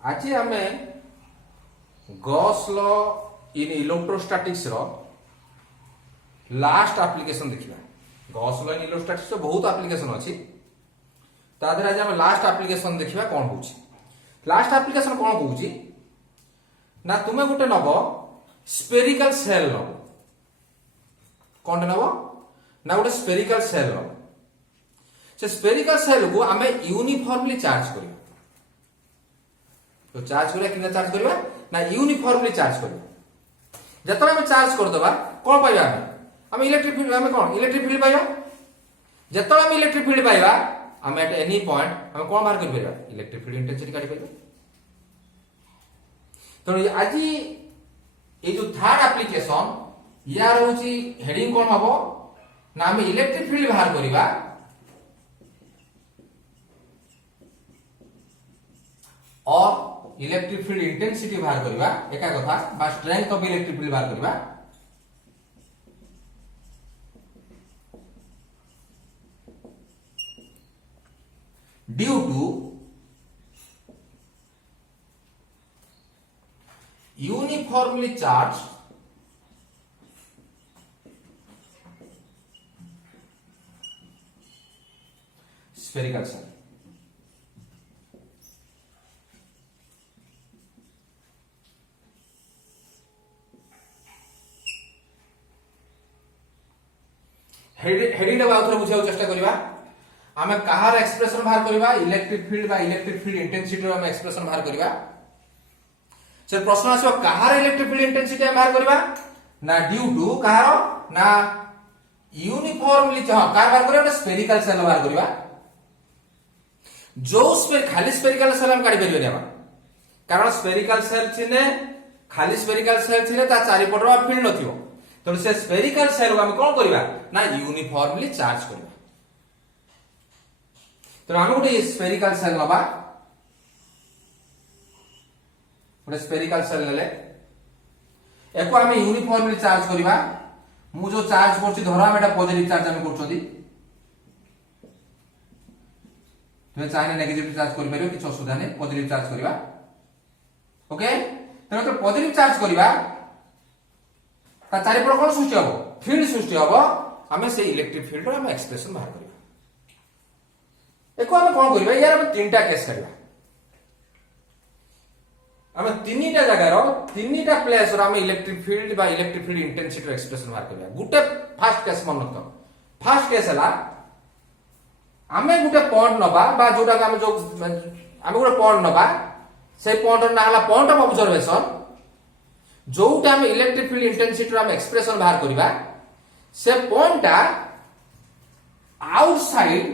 आज आम Gauss law in electrostatics रो लास्ट एप्लिकेशन देखिबा। गॉस लॉ इन इलेक्ट्रोस्टैटिक्स बहुत एप्लिकेशन अछि, ता देर आज हम लास्ट एप्लिकेशन देखिबा कोन होउची। लास्ट एप्लिकेशन कोन होउची ना तुमे गुटे नबो स्फेरिकल सेल नबो। कोन नबो ना गुटे स्फेरिकल सेल नबो। से स्फेरिकल सेल को आमे यूनिफॉर्मली चार्ज करियो। तो चार्ज करिया किना चार्ज करिया ना यूनिफॉर्मली चार्ज करियो। जतरा हम चार्ज कर दबा कोन पाइबा हम इलेक्ट्रिक फील्ड हम कोन इलेक्ट्रिक फील्ड पाइबा। जतरा हम इलेक्ट्रिक फील्ड पाइबा हम एट एनी पॉइंट हम कोन बाहर कर परिबा इलेक्ट्रिक फील्ड इंटेंसिटी काढी परिबा। तो आज ये जो थर्ड एप्लिकेशन यार होची हेडिंग कोन हबो ना हम इलेक्ट्रिक फील्ड बाहर करिबा और इलेक्ट्रिक फील्ड इंटेंसिटी बाहर करवा एका कथा बा स्ट्रेंथ ऑफ इलेक्ट्रिक फील्ड बाहर करवा। Due to uniformly charge spherical shell. Heading आउथरे बुझाउ चेष्टा करिबा। आमे कहार एक्सप्रेशन बाहर करिबा इलेक्ट्रिक फील्ड बा इलेक्ट्रिक फील्ड इंटेंसिटी रो हम एक्सप्रेशन बाहर करिबा। से प्रश्न आसो कहार इलेक्ट्रिक फील्ड इंटेंसिटी हम बाहर करिबा ना ड्यू टू कहार ना यूनिफॉर्मली कार बाहर करिबा स्फेरिकल सेल बाहर करिबा। जो खाली स्फेरिकल सेल हम काढी परिबे हम कारण स्फेरिकल सेल छिने खाली स्फेरिकल सेल छिने ता चारि पटरा फील्ड नथिबो। तो से स्फेरिकल सेल को हम कोन करिबा ना यूनिफॉर्मली चार्ज करिबा। तो हम गोटे स्फेरिकल सेल लबा गोटे स्फेरिकल सेल लेले एको हम यूनिफॉर्मली चार्ज करिबा। मु जो चार्ज करछि धरा हम एटा पॉजिटिव चार्ज हम करछोदी तुमे चाहे नेगेटिव चार्ज करि परियो किछ असुविधा नै पॉजिटिव चार्ज करिबा। ओके तो पॉजिटिव चार्ज करिबा ता चारि पर कोन सृष्टि हबो फील्ड सृष्टि हबो। हमें से इलेक्ट्रिक फील्ड रो हम एक्सप्रेशन बाहर करिबा। एको हम कोन करिबा यार हम तीनटा केस करिबा। हम तीनटा जगह रो तीनटा प्लेस रो हम इलेक्ट्रिक फील्ड बा इलेक्ट्रिक फील्ड इंटेंसिटी रो एक्सप्रेशन बाहर करिबा। गुटे फर्स्ट केस मन नतो फर्स्ट केस हला हमें गुटे पॉइंट नबा बा जोटा हम जो हम गुटे पॉइंट नबा से पॉइंट रो नाला पॉइंट ऑफ ऑब्जर्वेशन जोटा हम इलेक्ट्रिक फील्ड इंटेंसिटी हम एक्सप्रेशन बाहर करिबा से पॉइंटटा आउटसाइड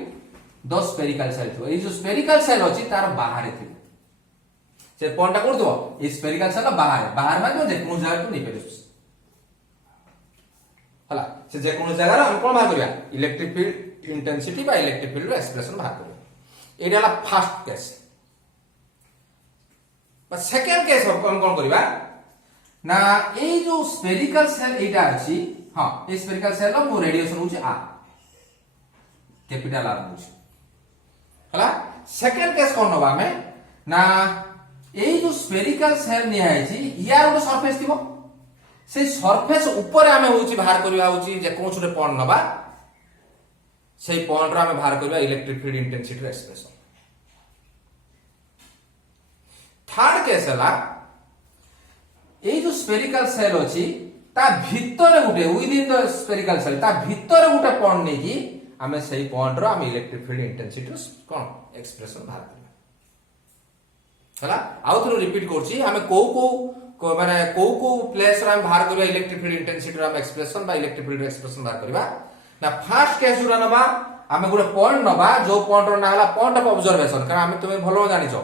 द स्फेरिकल सेल थो। ए जो स्फेरिकल सेल अछि तार बाहर थि से पॉइंटटा कोन थो ए स्फेरिकल सेल बाहर बाहर माने जे कोनो जगह तो नै परिस हला से जे कोनो जगह हम कोन बाहर करिया इलेक्ट्रिक फील्ड इंटेंसिटी बा इलेक्ट्रिक फील्ड एक्सप्रेशन बाहर करिया। एटा हला first case. But second case हम कोन करिबा ना ए जो स्फेरिकल सेल एटा अछि हां ए स्फेरिकल सेल रो मो रेडिएशन होछि आ कैपिटल आर होछि हला। सेकंड केस कोन होबा में ना ए जो स्फेरिकल सेल निया अछि यार गोटे सरफेस थिबो से सरफेस ऊपर हमें होछि बाहर करिया होछि जे कोन छोटे पॉइंट नबा से पॉइंट रो हमें बाहर करिया electric field intensity expression. Third case हला ए जो स्फेरिकल सेल अछि ता भीतर गुटे with in the spherical shell ता भीतर गुटे पॉइंट नै कि हमें सही पॉइंट रो हम इलेक्ट्रिक फील्ड इंटेंसिटी कोन एक्सप्रेशन बाहर करबा हला। आउ थरो रिपीट करछि हमें को माने को प्लेस रो हम बाहर करबा इलेक्ट्रिक फील्ड इंटेंसिटी रो हम एक्सप्रेशन बा इलेक्ट्रिक फील्ड एक्सप्रेशन बाहर करबा ना फर्स्ट केस जोरा नबा हमें गुटे पॉइंट नबा जो पॉइंट रो ना हला पॉइंट ऑफ ऑब्जर्वेशन कारण हमें तुमे भलो जानिछो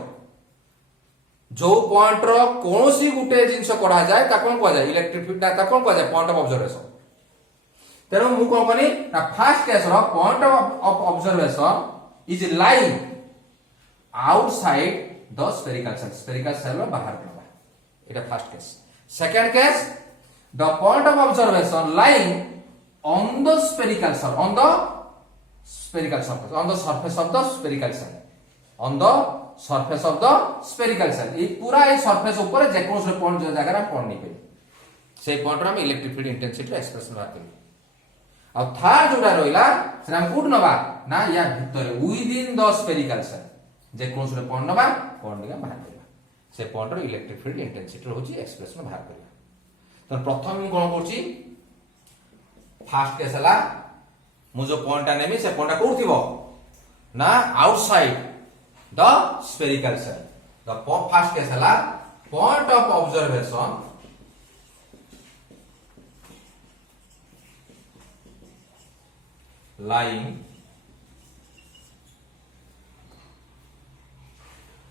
जो पॉइंट रो कोनोसी गुटे जिंस करा जाय ता कोन को जाय इलेक्ट्रिक फील्ड ता कोन को जाय पॉइंट ऑफ ऑब्जर्वेशन। तेरो मु कोन कनी ना फर्स्ट केस रो point of observation is lying outside the spherical shell रो बाहर करबा एटा first case. Second case the point of observation lying on the spherical shell on the spherical surface, on the surface of the spherical cell, on the surface of the spherical shell ए पूरा ए surface ऊपर जे कोन से point जो जगह point नहीं पे से पॉइंट हम इलेक्ट्रिक फील्ड इंटेंसिटी एक्सप्रेशन बात करी आ थर्ड जोडा रोइला से हम कुड नबा ना या भीतर within the spherical shell जे कोन से पॉइंट नबा पॉइंट के बाहर करबा से पॉइंट रो इलेक्ट्रिक फील्ड इंटेंसिटी होची एक्सप्रेशन बाहर करबा तो प्रथम हम कोन करची फर्स्ट केस हला मु जो पॉइंट आ नेमी से पॉइंट कोउ थिबो ना outside the spherical shell the first case हला point of observation lying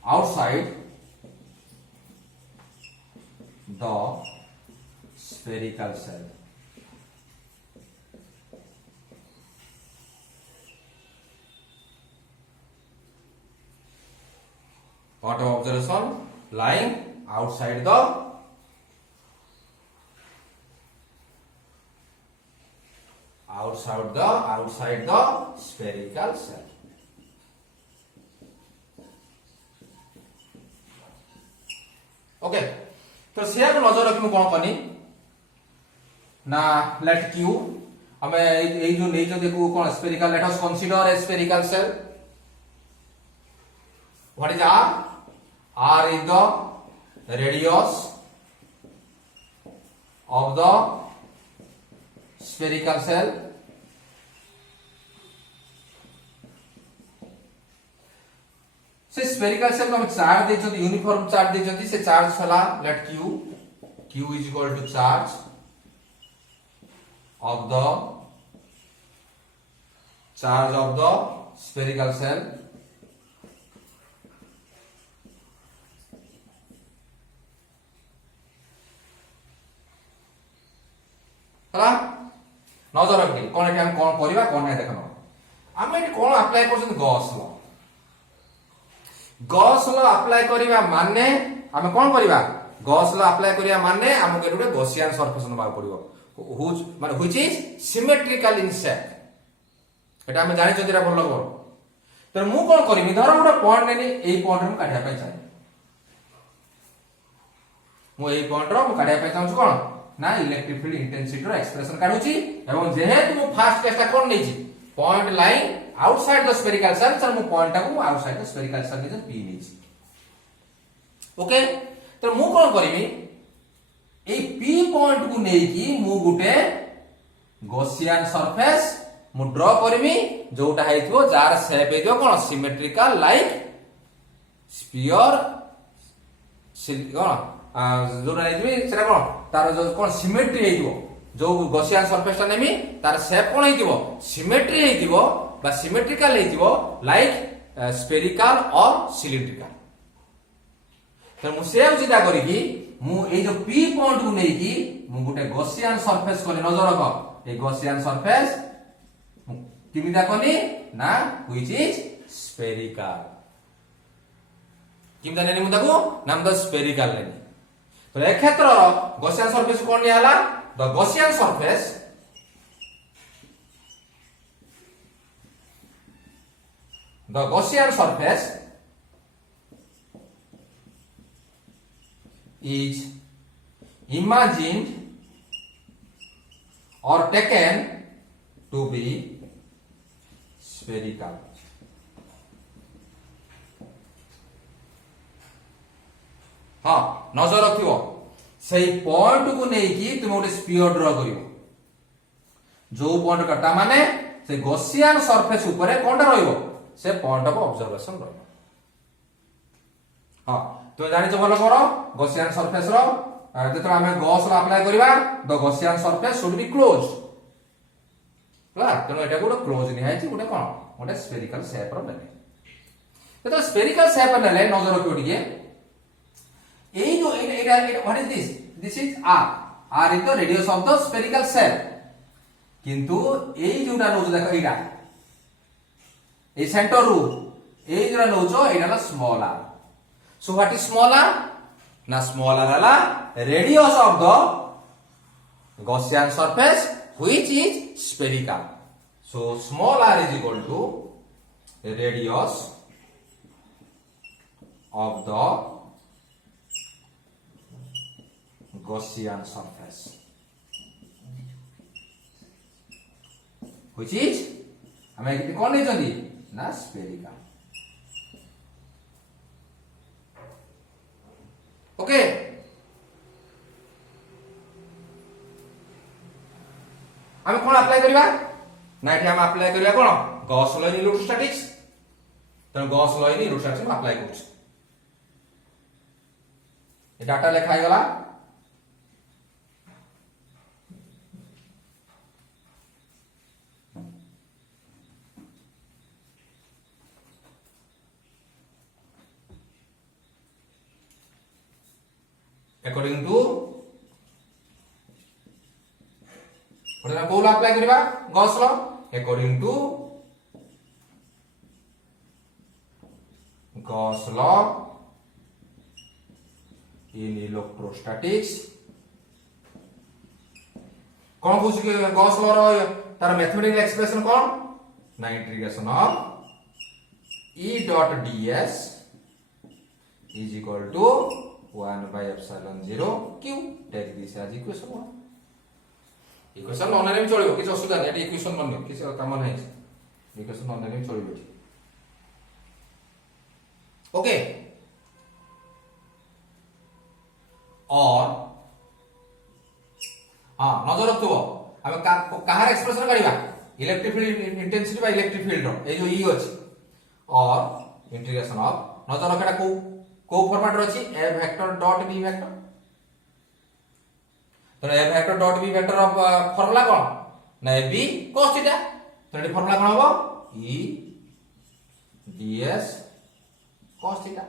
outside the spherical cell. Point of observation lying outside the outside the spherical cell. Okay तो से नजर रखी कौन कनी ना लेट क्यू हमें ए जो नहीं देखो कौन spherical let us consider a spherical shell what is r is the radius of the spherical cell. से स्फेरिकल सेल को हम चार्ज देछथि यूनिफॉर्म चार्ज देछथि से चार्ज छला let q is equal to charge of the spherical cell हला नजर रखी कोन एटा हम कोन करबा कोन नै देखनो हम एटा कोन अप्लाई करछन गॉस लॉ अप्लाई करबा माने हम कोन करबा गॉस लॉ अप्लाई करबा माने हमके एटा गॉसियन सरफेस नबा पड़िबो which is symmetrical in shape एटा हम जानि छथिरा बोल लगो तो मु कोन करबी धर गोटे पॉइंट नेनी एई पॉइंट हम काढिया पय चाहे मु एई पॉइंट रो मु काढिया पय चाहू कोन ना इलेक्ट्रिक फील्ड इंटेंसिटी रो एक्सप्रेशन काढुची एवं जेहेतु मु फर्स्ट केसटा कोन नेची point lying outside the spherical shell sir मु पॉइंट को आउटसाइड द स्फेरिकल सेल के पी नेची ओके तो मु कोन करबी ए पी पॉइंट को नेकी मु गुटे गॉसियन सरफेस मु ड्रॉ करमी जोटा हेतिबो जार शेप हेतिबो कोन सिमेट्रिकल लाइक स्फीयर कोन जोटा हेतिबी सेटा कोन तार जो कोन सिमेट्री हेतिबो जो गॉसियन सरफेस ता नेमी तार शेप कोन हेतिबो सिमेट्री हेतिबो बा सिमेट्रिकल हेतिबो लाइक स्फेरिकल और सिलिंड्रिकल तो मु सेव चिता करिकी मु ए जो पी पॉइंट को नेकी मु गुटे गॉसियन सरफेस कोले नजर रख ए गॉसियन सरफेस किमिदा कोनी ना व्हिच इज स्फेरिकल किमिदा नेनी मु ताको नाम द स्फेरिकल नेनी तो ए क्षेत्र गॉसियन सरफेस कोन नियाला the Gaussian surface is imagined or taken to be spherical. हाँ नजर रखिबो सही पॉइंट को नहीं कि तुम गोटे स्फीयर ड्रॉ करियो जो पॉइंट कटा माने से गॉसियन सरफेस ऊपर कोनटा रहइबो से पॉइंट ऑफ ऑब्जर्वेशन रहइबो हाँ तो जानि छ भलो करो गॉसियन सरफेस रो जेतो हमें गॉस ला अप्लाई करबा the Gaussian surface should be close clear तनो एटा गुड क्लोज नि हाइछि गुटे कोन गुटे स्फेरिकल शेप रो नेले तो स्फेरिकल शेप नेले नजर रखियो टिके एई जो एटा what is this is r is the radius of the spherical shell किंतु एई जोटा नो देखो एटा ए सेंटर रू एई जोटा नोचो एटा small r so what is small r na small r ala radius of the Gaussian surface which is spherical so small r is equal to radius of the Gaussian surface, which is हमें eighty कौन नहीं चाहिए ना spherical. Okay आम कौन apply करवा ना ये आम अप्लाई करवा कौन गॉस लॉ इन इलेक्ट्रोस्टैटिक्स तेणु Gauss law in electrostatics apply कर डाटा लेखा गला according to कौन अप्लाई करवा Gauss law according to Gauss law in electrostatics कौन पूछ के गॉस लॉ रो तार मैथमेटिकल एक्सप्रेशन कौन ना integration of E dot ds is equal to 1 by epsilon 0 q. Take this as equation 1. Equation नने भी चलिबो किछ असुविधा नै एटी इक्वेशन नने किछ काम नै इक्वेशन नने भी चलिबो एटी. ओके और हां नजर रखथबो हम कहार एक्सप्रेशन काढिबा electric field intensity bye electric field रो ए जो ई अछि और इंटीग्रेशन ऑफ नजर रखडा को फॉर्मेट रो अछि a vector dot b vector. तो a vector dot b vector of formula कोन ना b cos थीटा. तो एटी फार्मूला कोन होबो e ds cos theta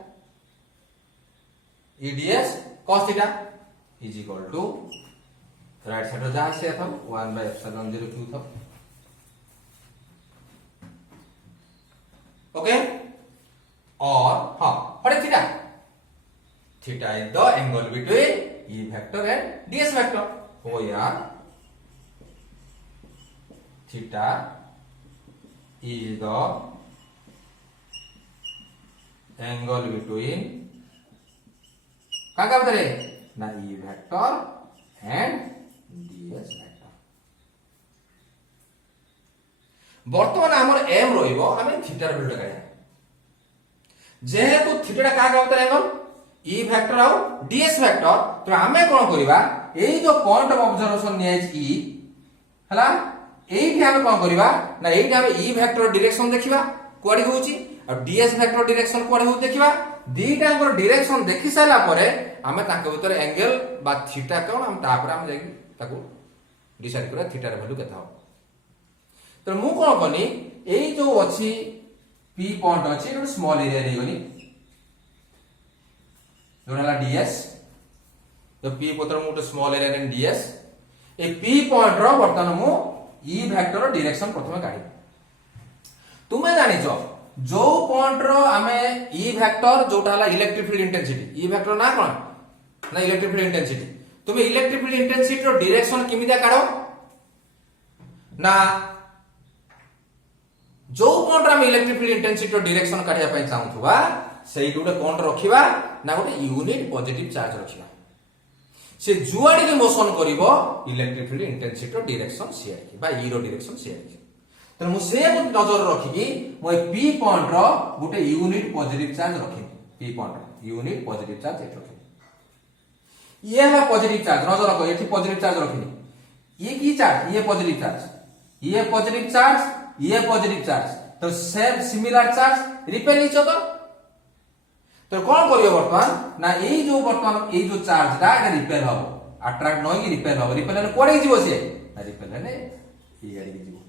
e ds cos theta is equal to right side जहां से था 1 by epsilon 0 q था. ओके और हां what is theta theta is the angle between E vector and ds vector. Oh yeah, theta is the angle between क्या बता रहे ना E vector and ds vector. बर्तमान हमर m रहिबो हमें थीटा र वैल्यू काढिया जेहेतु थीटा का बता रहे एंगल E वेक्टर आउ ds वेक्टर. तो आमे कोन करिबा एई जो पॉइंट ऑफ ऑब्जर्वेशन नियाज E हला एई ठी आमे कोन करिबा ना एई ठी आमे E वेक्टर डायरेक्शन देखिबा कोडी होउची और ds वेक्टर डायरेक्शन कोडी होउ देखिबा दीटा को डायरेक्शन देखि साला परे आमे ताके भीतर एंगल बा थीटा कोन हम तापर हम जाई ताको डिसाइड करा थीटा र वैल्यू केता हो. तो मु कोन कनी एई जो अछि P पॉइंट अछि एटा स्मॉल एरिया रे गनी जोनाला ds तो p पत्र मु स्मॉल एरिया रे ds ए p पॉइंट रो वर्तमान मु E वेक्टर डायरेक्शन प्रथमे काढी. तुमे जानि छ जो पॉइंट रो हमें E वेक्टर जोटा हला electric field intensity E vector ना कोन ना इलेक्ट्रिक फील्ड इंटेंसिटी तुमे इलेक्ट्रिक फील्ड इंटेंसिटी रो डायरेक्शन किमिदा काढो ना जो पॉइंट रो हम इलेक्ट्रिक फील्ड इंटेंसिटी रो डायरेक्शन काढिया पई चाहथुवा सेई गुटे कोन रखिबा ना गोटे यूनिट पॉजिटिव चार्ज रखिबा से जुआडी के मोशन करिवो इलेक्ट्रिक फील्ड इंटेंसिटी रो डायरेक्शन शेयर की बा ई रो डायरेक्शन शेयर की. त मु से नजर रखिबी मो p पॉइंट रो गोटे यूनिट पॉजिटिव चार्ज रखिबी p point unit positive charge एट रखिबी. ये है पॉजिटिव चार्ज नजर रखो एठी पॉजिटिव चार्ज रखिबी ये की चार्ज ये पॉजिटिव चार्ज ये पॉजिटिव चार्ज तो same similar charge repel each other. तो कौन करियो वर्तमान ना एई जो वर्तमान एई जो चार्ज दा एटा रिपेल हबो अट्रैक्ट नय कि रिपेल हबो रिपेल ने कोडे जीवो से ना रिपेल ने ए गाड़ी जीवो.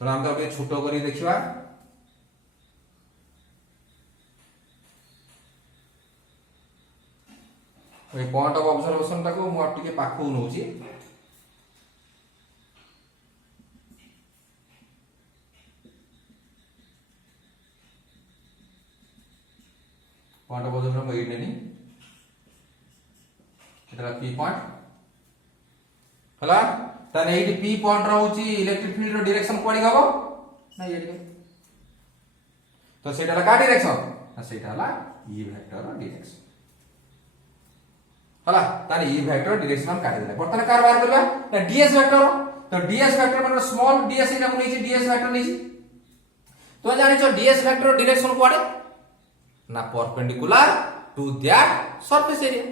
तो हम का छोटो करी देखिबा ए पॉइंट ऑफ ऑब्जर्वेशन टाको मु टिके पाखु नउची पॉइंट ऑफ ऑब्जर्वेशन एट नेनी एटा p पॉइंट हला तने एट p पॉइंट रहउची इलेक्ट्रिक फील्ड रो डायरेक्शन कोडी गबो ना एडी तो सेटा ला का डायरेक्शन ना सेटा ला ई वेक्टर डायरेक्शन हला ताने ई वेक्टर डायरेक्शन हम काढी देले बर्तन कार बाहर करबा ना डीएस वेक्टर तो डीएस वेक्टर मतलब स्मॉल डीएस इना को नीचे डीएस वेक्टर नीचे तो जानि छ डीएस वेक्टर डायरेक्शन कुआडे ना perpendicular to that surface area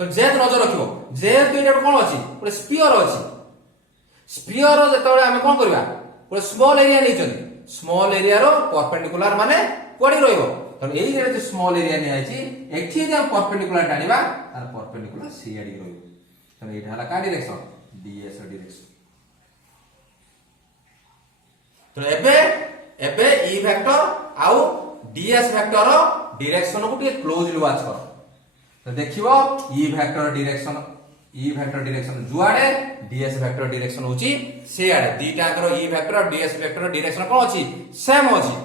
तो जेत नजर रखिबो जेत एटा कोन अछि पुरे स्फीयर अछि स्फीयर जेतबे हम कोन करबा पुरे स्मॉल एरिया नै छथि स्मॉल एरिया रो परपेंडिकुलर माने कोडी रहइबो तो एई रे जे स्मॉल एरिया नै आछि एठी जे परपेंडिकुलर टानिबा तार परपेंडिकुलर सी आडी रहइबो तो एटा हला का डायरेक्शन डीएस डायरेक्शन तो एबे ई वेक्टर आउ डीएस वेक्टर डायरेक्शन को टे क्लोजली वाच कर तो देखिबो ई वेक्टर डायरेक्शन जुआडे डीएस वेक्टर डायरेक्शन होची से आडे दीटा कर ई वेक्टर और डीएस वेक्टर डायरेक्शन कोन अछि सेम अछि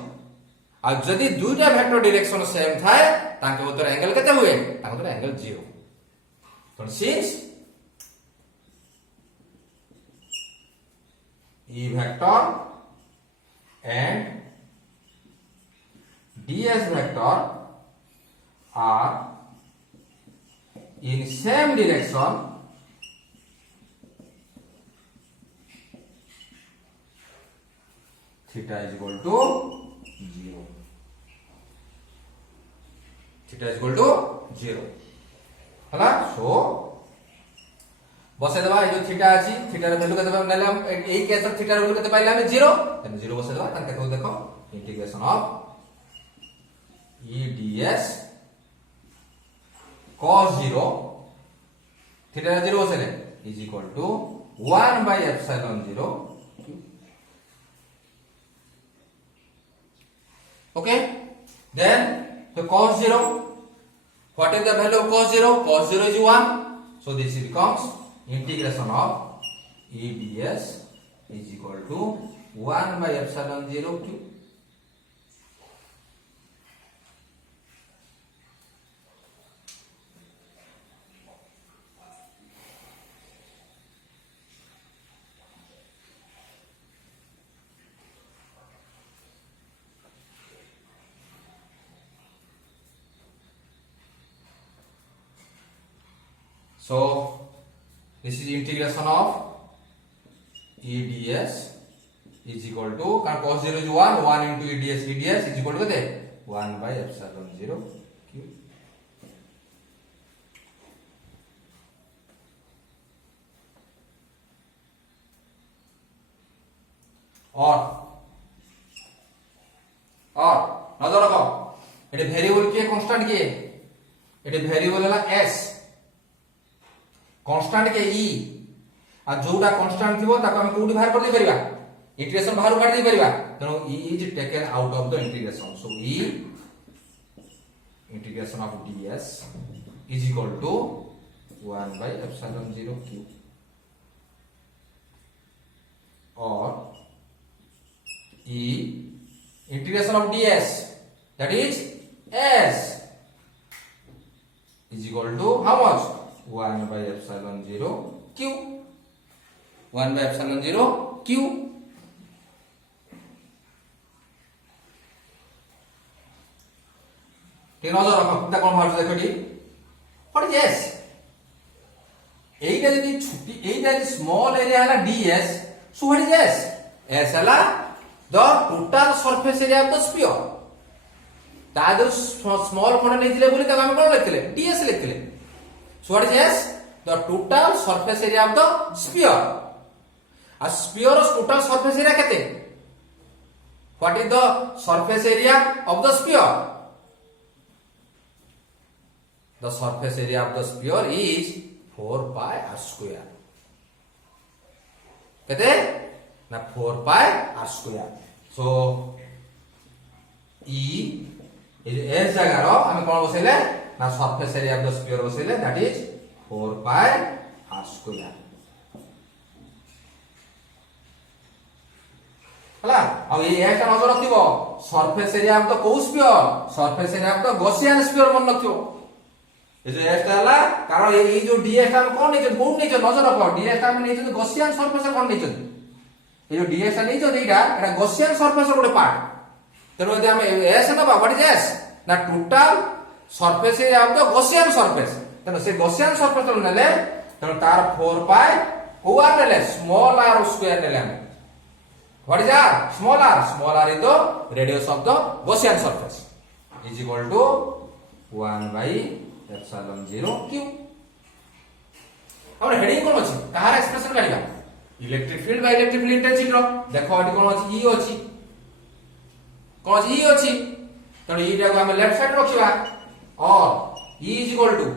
आ जदी दुईटा वेक्टर डायरेक्शन सेम थाए ताके उधर एंगल केते हुए ताके उधर एंगल 0 तो since E vector and ds vector are in same direction theta is equal to 0 theta is equal to 0 हला सो बसे दबा जो थीटा अछि थीटा रे वैल्यू कते नेले हम एई केस थीटा रे वैल्यू कते पाइले हम 0 देन 0 बसे दबा तन कते देखो integration of E ds cos 0 theta रे 0 बसेले is equal to 1 by epsilon 0 okay then the cos 0 what is the value of cos 0 cos 0 is 1 so this becomes integration of e ds is equal to 1 by epsilon 0 q so this is integration of e ds is equal to cos 0 is 1 into e ds is equal to kete 1 by epsilon 0 q और नजर रखो एटे variable के constant के एटे variable है s constant के e आ जोडा constant थिबो ताको हम कोडी बाहर कर दे परिबा इंटीग्रेशन बाहर काढ दे परिबा तनो e is taken out of the integration so e integration of ds is equal to 1 by epsilon 0 q और e integration of ds that is s is equal to how much 1 by epsilon 0 q 1 by epsilon 0 q ठीक नजर रखो ता कोन भाव देखो D what is s एटा जदी छुटी एटा जदी स्मॉल एरिया हला ds so what is s s हला the total surface area of the sphere ता जो स्मॉल खंड नेथिले बोली ता हम कोन लिखले ds लिखले so what is s the total surface area of the sphere a sphere total surface area kete what is the surface area of the sphere the surface area of the sphere is 4 pi r square kete na 4 pi r square so e is s jagar ame kon bosele na surface area of the sphere bosele that is 4 pi r square हला अब ये एटा नजर रखिबो surface area of the को sphere surface area of the Gaussian sphere मन रखिबो ए जो एटा हला कारण ये जो ds टा कोन नै कोन नै नजर रखो ds टा नै जो गॉसियन सरफेस कोन नै ये जो ds टा नै जो एटा गॉसियन सरफेस गोटे पार्ट तेणु यदि हम एस नबा व्हाट इज एस ना total surface area of the Gaussian surface तेणु से गॉसियन सरफेस नेले तेणु तार 4 पाई ओआर नेले स्मॉल आर स्क्वायर नेले हम what is R small R is the radius of the Gaussian surface is equal to 1 by epsilon 0 q हमर heading कोन अछि कहार एक्सप्रेशन काढिबा इलेक्ट्रिक फील्ड बाय इलेक्ट्रिक फील्ड इंटेंसिटी रो देखो एटी कोन अछि ई अछि कोन अछि ई अछि तण ई टाको हम लेफ्ट साइड रखिबा और ई इज इक्वल टू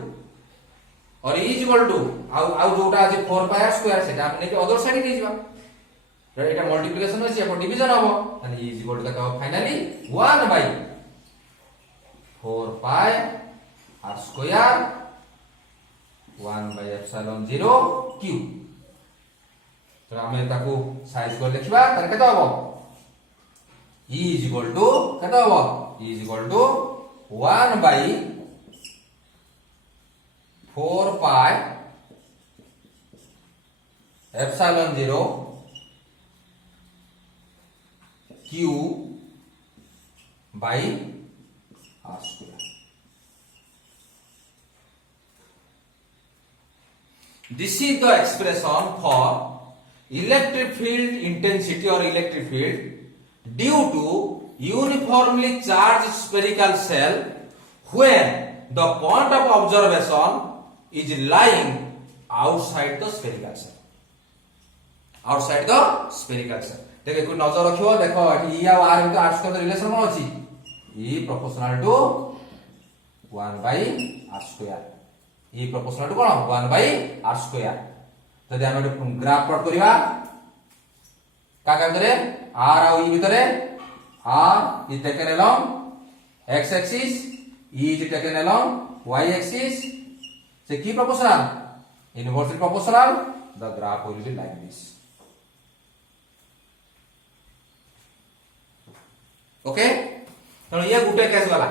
और ई इज इक्वल टू आउ जोटा अछि 4 pi r स्क्वायर सेटा हम नेके अदर साइड नै जिबा रे एटा मल्टीप्लिकेशन अछि अपन डिवीजन हबो तण ई इज इक्वल टू देखो finally 1 by 4 pi r square 1 by epsilon 0 q तो हमें ताको साइज को लिखबा तर केतो हबो e is equal to केतो हबो e is equal to 1 by 4 pi epsilon 0 q by r square this is the expression for electric field intensity or electric field due to uniformly charged spherical cell when the point of observation is lying outside the spherical cell outside the spherical cell देखो कोई नजर रखियो देखो एठी ई आ r into r square relation कोन अछि e proportional to 1 by r square e proportional to cone 1 by r square तदे हम ग्राफ प्लॉट करिवा का करे r आ e भितरे r is taken along x axis e is taken along y axis so key proportional inversely proportional the graph will be like this okay तो ये गुटे case गला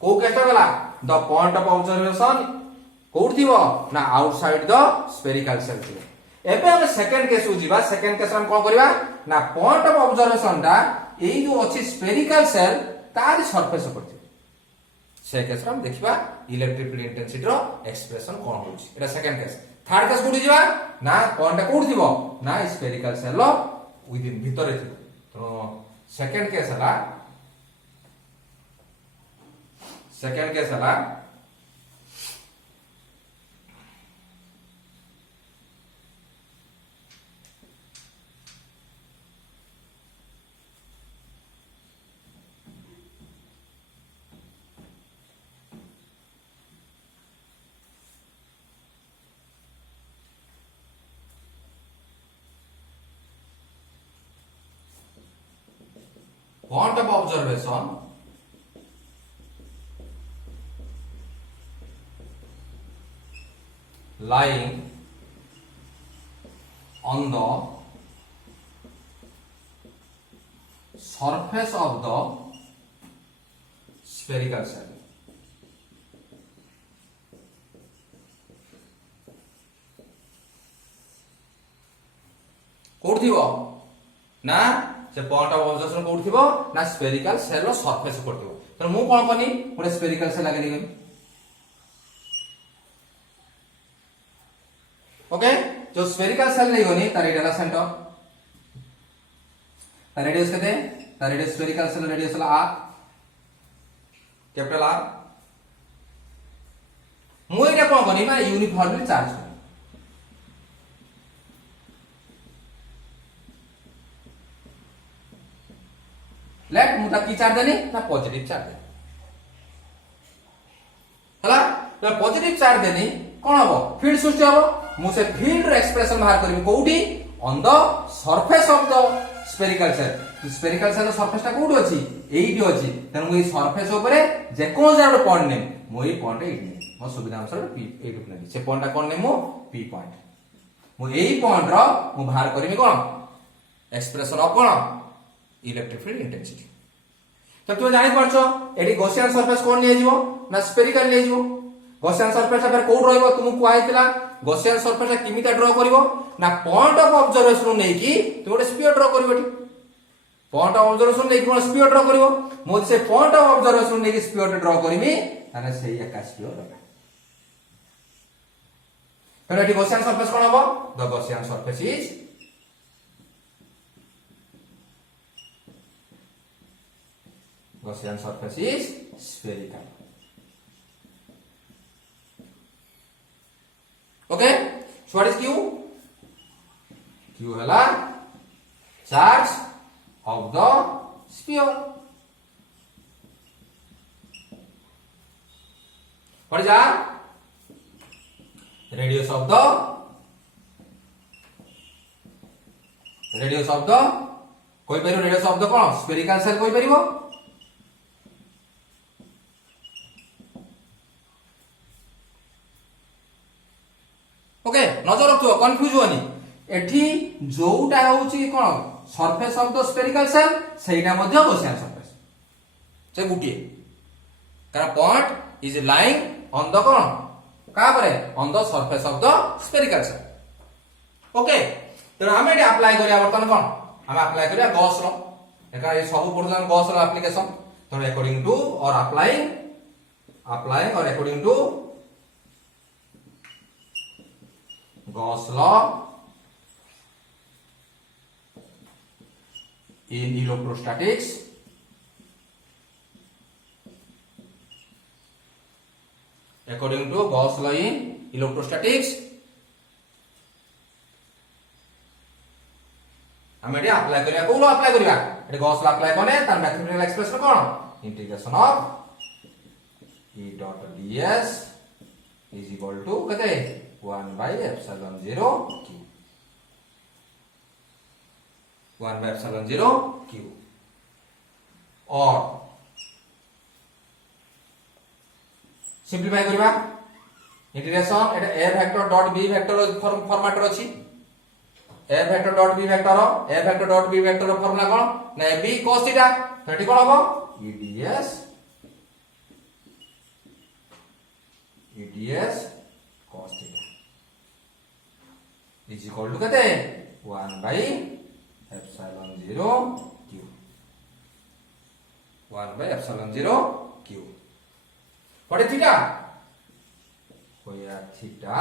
को case गला द पॉइंट ऑफ ऑब्जर्वेशन कोड थिबो ना outside the spherical cell थिबो एबे हम सेकंड केस उ जीवा सेकंड केस हम कोन करबा ना पॉइंट ऑफ ऑब्जर्वेशन दा एई जो अछि स्फेरिकल सेल तार सरफेस पर थिबो से केस हम देखिबा इलेक्ट्रिक फील्ड इंटेंसिटी रो एक्सप्रेशन कोन होछि एटा second case third case code जीवा ना पॉइंट कोड थिबो ना spherical cell low with in भितरे थिबो तो सेकंड केस हला सेकंड केस हला point of observation lying on the surface of the spherical cell कोड थिबो ना से पॉइंट ऑफ ऑब्जर्वेशन कोड थिबो ना स्फेरिकल सेल रो सरफेस कोड थिबो त मु कोन कनी पुरे स्फेरिकल सेल लागे दिगनी ओके जो स्फेरिकल सेल नहीं होनी तार रेडियस सेंटर तार रेडियस केते तार रेडियस स्फेरिकल सेल रेडियस ला r कैपिटल R मु एटा कोन कनी माने यूनिफॉर्मली चार्ज लेट मुटा की चार्ज देनी ना पॉजिटिव चार्ज देनी हला तो पॉजिटिव चार्ज देनी कोन हबो फील्ड सृष्टि हबो मु से फील्ड रो एक्सप्रेशन बाहर करबी कोउठी on the surface of the spherical shell spherical shell surface टा कोउठी अछि एइटी अछि तन मु ई सरफेस ऊपर जे कोन जाडो पॉइंट ने मु ई पॉइंट एइटी मो सुविधा अनुसार पी एइटी ने से पॉइंट टा कोन ने मु पी पॉइंट मु एई पॉइंट रो मु बाहर करबी कोन एक्सप्रेशन ऑफ कोन इलेक्ट्रिक फील्ड इंटेंसिटी तो तुम जानि परछो एडी गॉसियन सरफेस कोन नै जिवो ना स्फेरिकल नै जिवो गॉसियन सरफेस पर कोड रहइबो तुम को आइतला गॉसियन सरफेस किमिता ड्रा करिवो ना पॉइंट ऑफ ऑब्जर्वेशन नै कि तुम गोटे स्फीयर ड्रा करिवो पॉइंट ऑफ ऑब्जर्वेशन लेके कोन स्फीयर ड्रा करिवो मो से पॉइंट ऑफ ऑब्जर्वेशन लेके स्फीयर ड्रा करमी ताने सेही एका स्फीयर होगा तो एटी गॉसियन सरफेस कोन हबो the Gaussian surface is Gaussian surface is spherical. Okay, so what is Q? Q है charge of the sphere. What is R? Radius of the कोई परियो radius of the कौन spherical cell कोई परियो okay नजर रखियो confuse होनी एठी जोटा होची कोन surface of the spherical shell सेटा मध्ये गॉसियन सरफेस से गुटिए कारण point is lying on the कोन का परे on the surface of the spherical shell okay तो हम एटी अप्लाई करिया बर्तन कोन हम अप्लाई करिया गॉस लो एका ये सब पर्सन गॉस लो एप्लीकेशन तो अकॉर्डिंग टू और अप्लाइंग और according to Gauss law in electrostatics according to Gauss law in electrostatics हम एटी अप्लाई करिया को अप्लाई करिया एटी गॉस लॉ अप्लाई कोने तार मैथमेटिकल एक्सप्रेशन कोन integration of E dot ds is equal to कते 1 by epsilon 0 q 1 by epsilon 0 q और simplify करबा इंटीग्रेशन एटा a vector dot b vector format रो अछि a vector dot b vector formula कोन ना b cos थीटा तो कोन हबो eds cos theta is equal to कहते 1 by epsilon 0 q 1 by epsilon 0 q what is theta कोई थीटा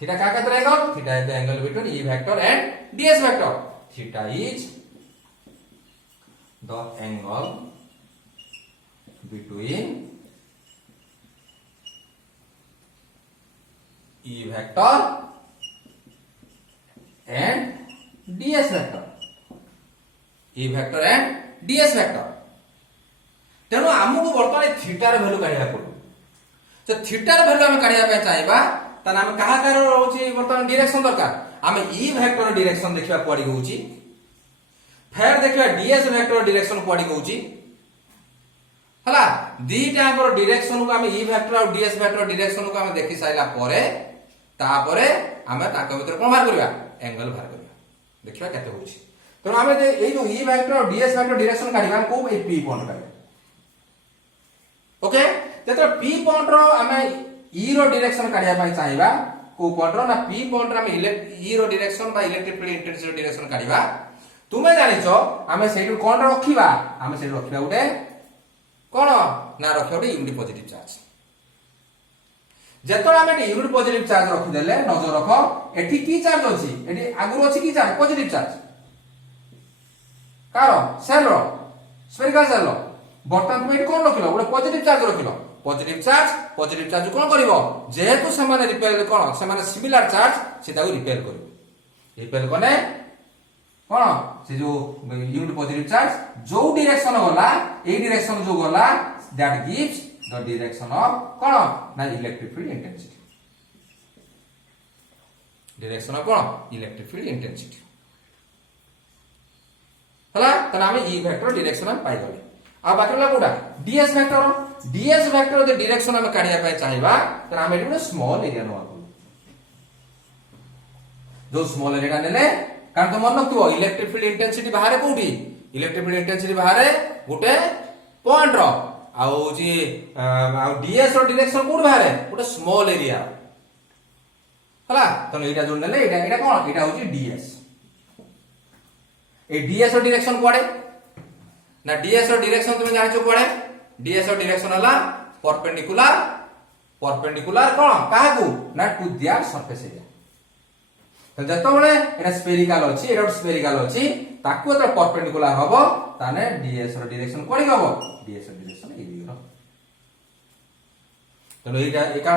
क्या कहते रहेगा theta is the angle between e vector and ds vector theta is the angle between e vector and ds vector e vector and ds vector तेणु आमको वर्तमान theta र value काढिया पड़ो तो theta र value हम काढिया पे चाहिबा तने हम कहा कार होची वर्तमान डायरेक्शन दरकार हम e वेक्टर डायरेक्शन देखिबा पड़ी होची फेर देखिबा ds वेक्टर डायरेक्शन पड़ी होची हला दीटा पर डायरेक्शन को हम e वेक्टर और ds वेक्टर डायरेक्शन को हम देखि साइला परे तापरे हम ताक भीतर कोन बाहर करबा एंगल बाहर करबा देखिबा केते होची तो हम ए जो e वेक्टर और ds वेक्टर डायरेक्शन काढिबा को ए p पॉइंट काढिबा ओके तेतर p पॉइंट रो हम e रो डायरेक्शन काढिया पई चाहिबा को पॉइंट रो ना p पॉइंट रो हम e रो डायरेक्शन बा इलेक्ट्रिक फील्ड इंटेंसिटी डायरेक्शन काढिबा तुमे जानिछो हम सेटु कोन रखिबा हम सेटु रखिबा उडे कोन ना रखिबा उडे यूनिट पॉजिटिव चार्ज जेतो हम एटी यूनिट पॉजिटिव चार्ज रखि देले नजर रखो एठी की चार्ज अछि एठी आगुर अछि की चार्ज पॉजिटिव चार्ज कारो सेल रो स्फेरिकल सेल रो बर्तमान तुम एटी कोन रखिलो उडे पॉजिटिव चार्ज कोन करिवो जेहेतु से माने रिपेल कोन से माने सिमिलर चार्ज सेटा को रिपेल करिवो रिपेल कोने कोन से जो यूनिट पॉजिटिव चार्ज जो डायरेक्शन होला ए डायरेक्शन जो होला that gives the direction of कोन ना electric field intensity direction of कोन इलेक्ट्रिक फील्ड इंटेंसिटी हला त नामे ई वेक्टर डायरेक्शन हम पाई गले आ बाकी ला कोडा ds वेक्टर द डायरेक्शन हम काढिया पाई चाहिबा त नामे एटी स्मॉल एरिया नो जो स्मॉल एरिया नेले कारण तो मन नथुओ इलेक्ट्रिक फील्ड इंटेंसिटी बाहर कोठी इलेक्ट्रिक फील्ड इंटेंसिटी बाहर गुटे पॉइंट रो आउ जी ds रो डायरेक्शन कोड बाहर गुटे स्मॉल एरिया हला तो एटा जो नेले एटा कोन एटा होची ds ए ds रो डायरेक्शन कोडे ना डीएस रो डायरेक्शन तुम जानिचो कोडे डीएस रो डायरेक्शन हला परपेंडिकुलर परपेंडिकुलर कोन काहाकू ना टू द सरफेस एरिया तो जतबेले एटा स्फेरिकल अछि एटा स्फेरिकल अछि ताकू एटा परपेंडिकुलर हबो ताने डीएस रो डायरेक्शन कोडी हबो डीएस रो डायरेक्शन एबी रो तो एटा एका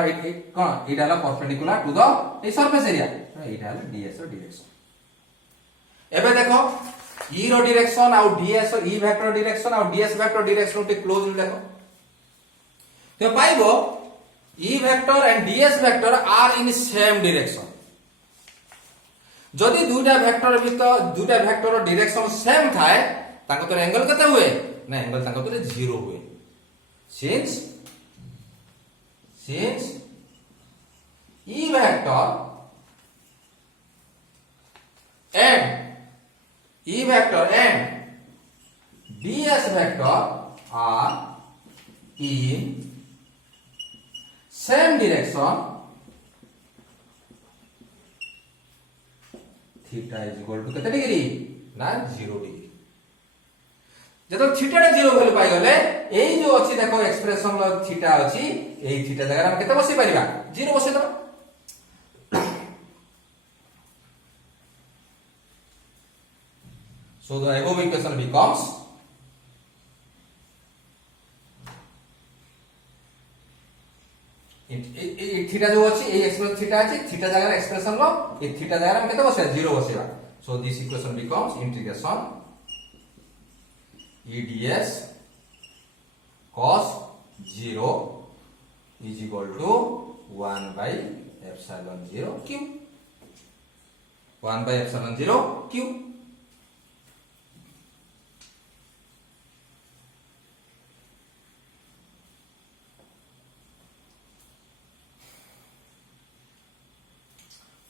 कोन एटा हला परपेंडिकुलर टू द ए सरफेस एरिया एटा हला डीएस रो डायरेक्शन एबे देखो ई रो डायरेक्शन आ डीएस ई वेक्टर डायरेक्शन आ डीएस वेक्टर डायरेक्शन टे क्लोजली देखो तो पाइबो E vector and DS vector are in same direction जदि दुटा वेक्टर भीतर दुटा वेक्टर डायरेक्शन सेम थाए ताको तो एंगल केते हुए ना एंगल ताको तो 0 हुए since E vector and DS vector are in same direction theta is equal to केते डिग्री ना 0 डिग्री जतो थीटा रे 0 वैल्यू पाई गले एई जो अछि देखो एक्सप्रेशन लो थीटा अछि एई थीटा जगह हम केते बसि परिबा 0 बसि दो so the above equation becomes theta जो अछि ए एक्सप्रेशन थीटा अछि थीटा जगह एक्सप्रेशन लो ए थीटा जगह हम केते बसे 0 बसेबा so this equation becomes integration e ds cos 0 is equal to 1 by epsilon 0 q 1 by epsilon 0 q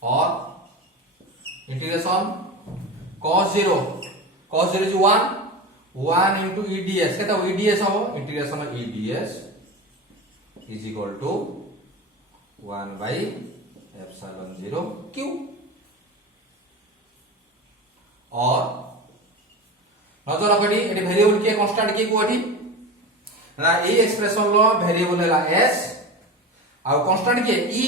और integration cos 0 is 1 into eds केता eds हो integration of eds is equal to 1 by epsilon 0 q और नजर रखनी eighty variable के constant के कोठी ना ए एक्सप्रेशन लो वेरिएबल हैला s आ कांस्टेंट के e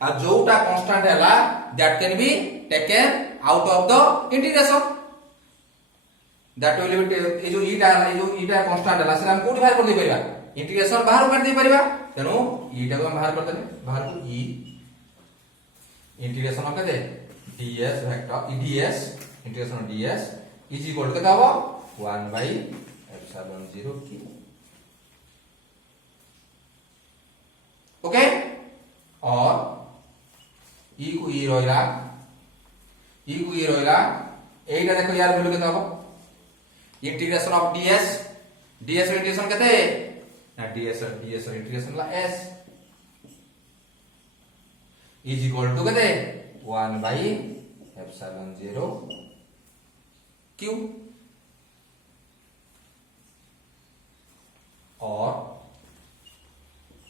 आ जोटा कांस्टेंट हैला that can be taken out of the integration that will be ए जो ईटा कांस्टेंट हैला से हम कोठी बाहर कर दे परिबा इंटीग्रेशन बाहर कर दे परिबा तेनो ईटा को हम बाहर कर देले बाहर को e integration of the ds vector eds integration of ds is equal to केता हो 1 by epsilon 0 q ओके और e को e रोइला एटा देखो यार वैल्यू केता हो इंटीग्रेशन ऑफ ds इंटीग्रेशन केते ना ds इंटीग्रेशन ला s इज इक्वल टू केते 1 by epsilon 0 q और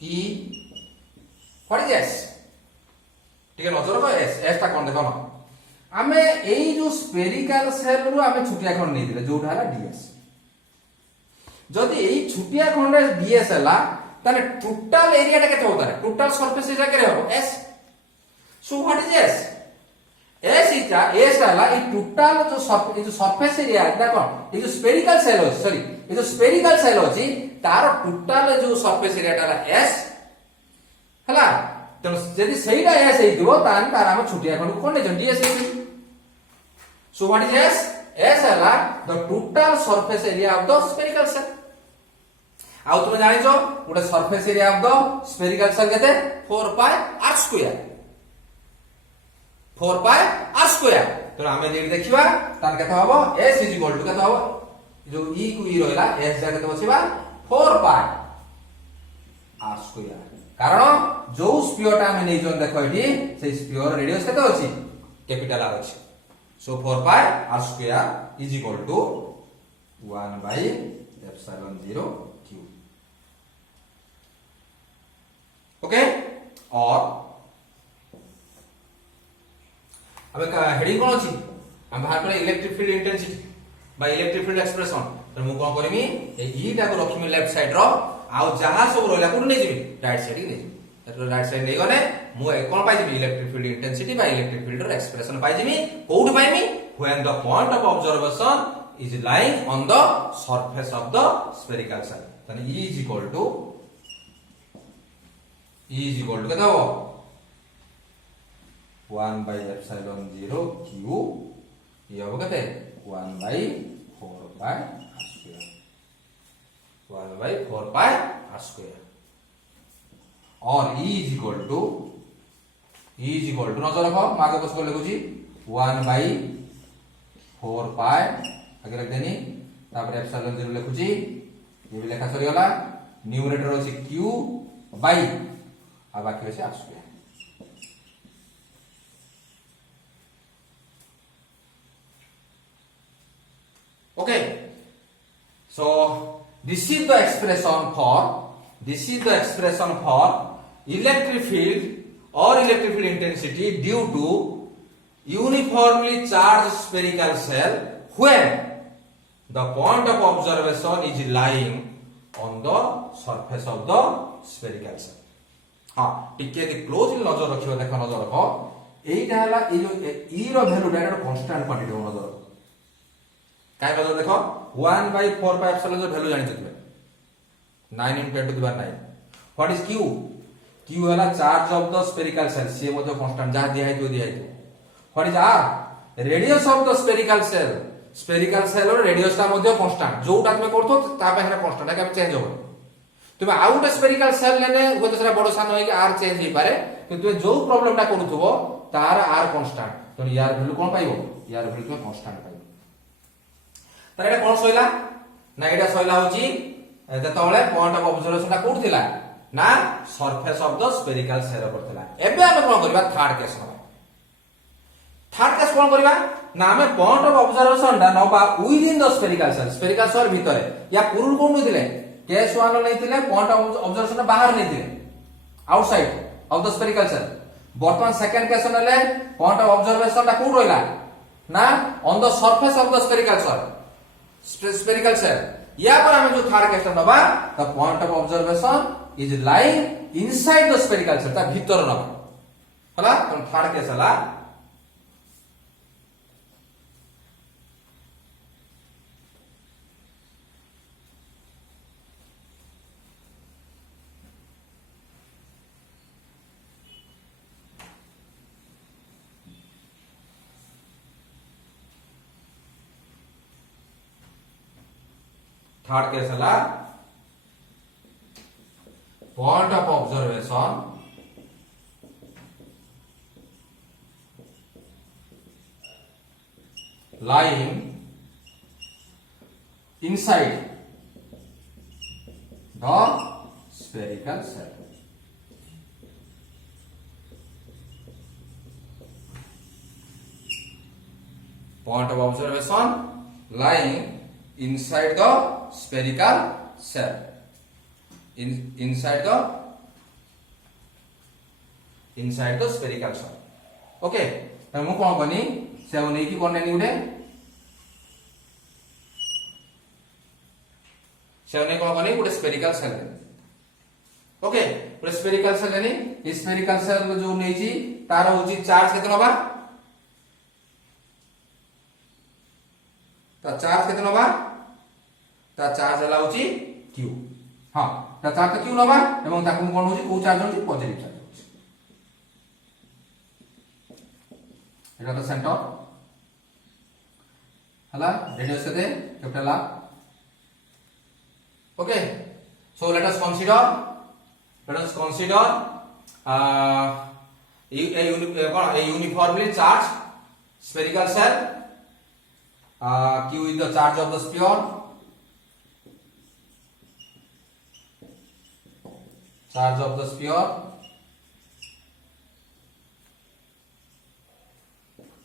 e व्हाट इज s ठीक है नजर रखो s ता कोन देखो ना आमे एई जो स्फेरिकल सेल रु आमे छुटिया खंड नै दिले जोटा हला ds जदि एई छुटिया खंड ds हला तने टोटल एरिया टा केते होता है टोटल सरफेस एरिया केरे हो s so what is s s इटा s हला ई टोटल जो सरफेस एरिया देखो ये जो स्फेरिकल सेल हो सॉरी ये जो स्फेरिकल सेल होची तार टोटल जो सरफेस एरिया टा s हला तो यदि सहीटा s हेइदिबो तान तार हम छुटिया खंड कोन नै ds हेइबी so what is s s हला the total surface area of the spherical shell आउ तुम जानि छो गोटे surface area of the spherical shell केते 4 pi r square 4 pi r square तो हमें जे देखिबा तान केते हबो s इज इक्वल टू केते हबो जो e को e रहला s जा केते बसिबा 4 pi r स्क्वायर कारण जो स्फीयर टा हमें नै जोन देखो एठी से स्फीयर रेडियस केते अछि कैपिटल r अछि so 4 pi r square is equal to 1 by epsilon 0 q okay और अब हेडिंग कोन अछि हम बाहर करे electric field intensity bye electric field expression तो मु कोन करमी ए ईटा को रखमी लेफ्ट साइड रो आउ जहा सब रहला कोन नै जिबी राइट साइड की नै जिबी राइट साइड नै गने मु कोन पाइ जिबी electric field intensity bye electric field रो एक्सप्रेशन पाइ जिबी कोड पाइमी when the point of observation is lying on the surface of the spherical shell तने E इज इक्वल टू केता हो 1 by epsilon 0 q ये हो कते 1 by 4 pi r square 1 by 4 pi r square और E is equal to नजर रखो मागे बस को लिखु छी 1 by 4 pi आगे लिख देनी तापर एप्सिलॉन 0 लिखु छी ये भी लेखा सरी गला न्यूमरेटर होची q by आ बाकी होची r square okay so this is the expression for electric field or electric field intensity due to uniformly charged spherical cell when the point of observation is lying on the surface of the spherical cell हां टिके they close नजर रखियो देखो नजर रखो एइटा हला ए जो e रो value direct constant quantity हो नजर काय नजर देखो 1 by 4 pi epsilon जो वैल्यू जानि छथबे 9 into 10 to the power 9 what is q हला charge of the spherical cell से मध्य कांस्टेंट जा दिया है what is r radius of the spherical cell और रेडियस ता मध्य कांस्टेंट जोटा तुमे करथो ता पे हेना कांस्टेंट है चेंज हो तुमे आउट स्फेरिकल सेल लेने वो तो सेरा बडो सान होई कि r चेंज ही पारे कि तुमे जो प्रॉब्लम ता करूथबो तार r कांस्टेंट तो यार वैल्यू कोन पाइबो यार वैल्यू तुमे कांस्टेंट पाइबो तर एटा कोन सोइला ना एटा सोइला होची जतबळे पॉइंट ऑफ ऑब्जर्वेशन ता कोड थिला ना surface of the spherical cell पर थिला एबे हम कोन करबा थर्ड केस कोन करबा ना हमें पॉइंट ऑफ ऑब्जर्वेशन दा नबा with in the spherical cell भितरे या पूर्ण कोन नथिले केस 1 नै थिले पॉइंट ऑफ ऑब्जर्वेशन बाहर नै थिले outside of the spherical shell वर्तमान सेकंड केस नले पॉइंट ऑफ ऑब्जर्वेशन दा कोड रहला ना on the surface of the spherical shell या पर हमें जो थर्ड केस नबा the point of observation is lying inside the spherical shell ता भीतर नबा हला तो थर्ड केस हला थर्ड केस हला point of observation lying inside the spherical cell point of observation lying inside the spherical cell inside the spherical cell okay त मु कोन बनी से नै की कोन नै उडे से नै कोन बनी उडे स्फेरिकल सेल ओके उडे स्फेरिकल सेल नै स्फेरिकल सेल जो नै छी तार होची चार्ज केते नबा ता चार्ज केते नबा ता चार्ज हला होची q हां ता चार्ज q नबा एवं ताकू कोन होची को चार्ज होची positive charge Etah the centre हला रेडियस केते capital r okay so let us consider a uniformly charged spherical cell q is the charge of the sphere